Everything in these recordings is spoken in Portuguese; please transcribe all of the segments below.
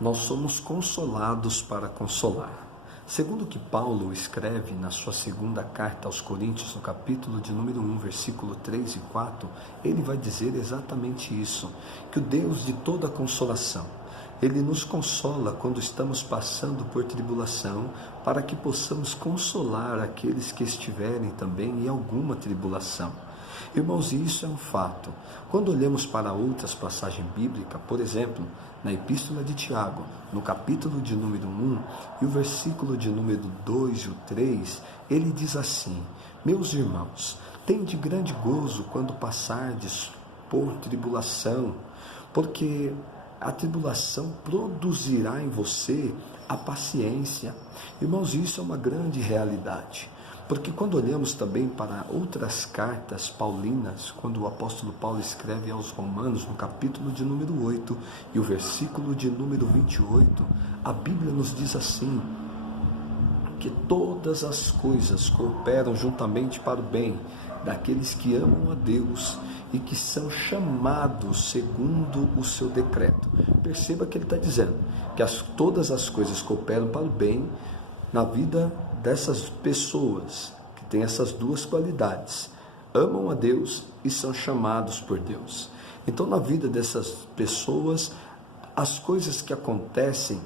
nós somos consolados para consolar. Segundo o que Paulo escreve na sua segunda carta aos Coríntios, no capítulo de número 1, versículo 3 e 4, ele vai dizer exatamente isso, que o Deus de toda consolação, Ele nos consola quando estamos passando por tribulação, para que possamos consolar aqueles que estiverem também em alguma tribulação. Irmãos, isso é um fato. Quando olhamos para outras passagens bíblicas, por exemplo, na Epístola de Tiago, no capítulo de número 1 e o versículo de número 2 e o 3, ele diz assim: meus irmãos, tende grande gozo quando passardes por tribulação, porque a tribulação produzirá em você a paciência. Irmãos, isso é uma grande realidade. Porque quando olhamos também para outras cartas paulinas, quando o apóstolo Paulo escreve aos Romanos, no capítulo de número 8 e o versículo de número 28, a Bíblia nos diz assim, que todas as coisas cooperam juntamente para o bem daqueles que amam a Deus e que são chamados segundo o seu decreto. Perceba que ele está dizendo que todas as coisas cooperam para o bem na vida dessas pessoas que têm essas duas qualidades, amam a Deus e são chamados por Deus. Então, na vida dessas pessoas, as coisas que acontecem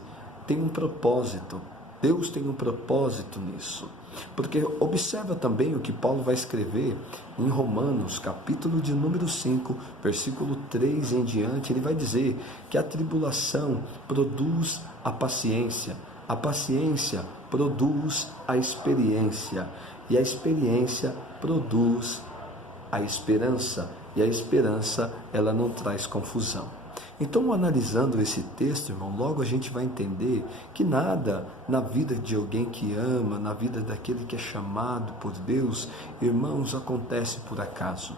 têm um propósito. Deus tem um propósito nisso. Porque observa também o que Paulo vai escrever em Romanos, capítulo de número 5, versículo 3 em diante. Ele vai dizer que a tribulação produz a paciência produz a experiência, e a experiência produz a esperança, e a esperança, ela não traz confusão. Então, analisando esse texto, irmão, logo a gente vai entender que nada na vida de alguém que ama, na vida daquele que é chamado por Deus, irmãos, acontece por acaso.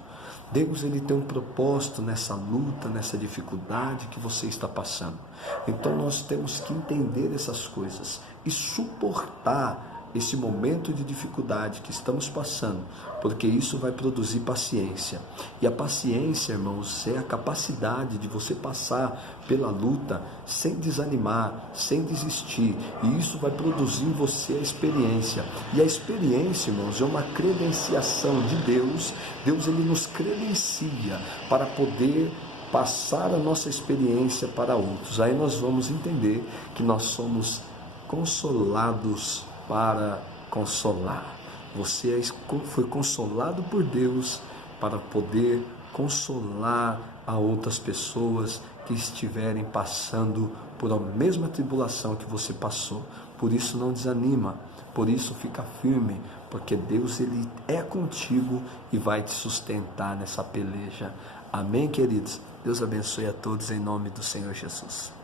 Deus, ele tem um propósito nessa luta, nessa dificuldade que você está passando. Então nós temos que entender essas coisas e suportar esse momento de dificuldade que estamos passando, porque isso vai produzir paciência. E a paciência, irmãos, é a capacidade de você passar pela luta sem desanimar, sem desistir. E isso vai produzir em você a experiência. E a experiência, irmãos, é uma credenciação de Deus. Deus, ele nos credencia para poder passar a nossa experiência para outros. Aí nós vamos entender que nós somos consolados para consolar. Você foi consolado por Deus para poder consolar a outras pessoas que estiverem passando por a mesma tribulação que você passou. Por isso não desanima, por isso fica firme, porque Deus, ele é contigo e vai te sustentar nessa peleja. Amém, queridos? Deus abençoe a todos em nome do Senhor Jesus.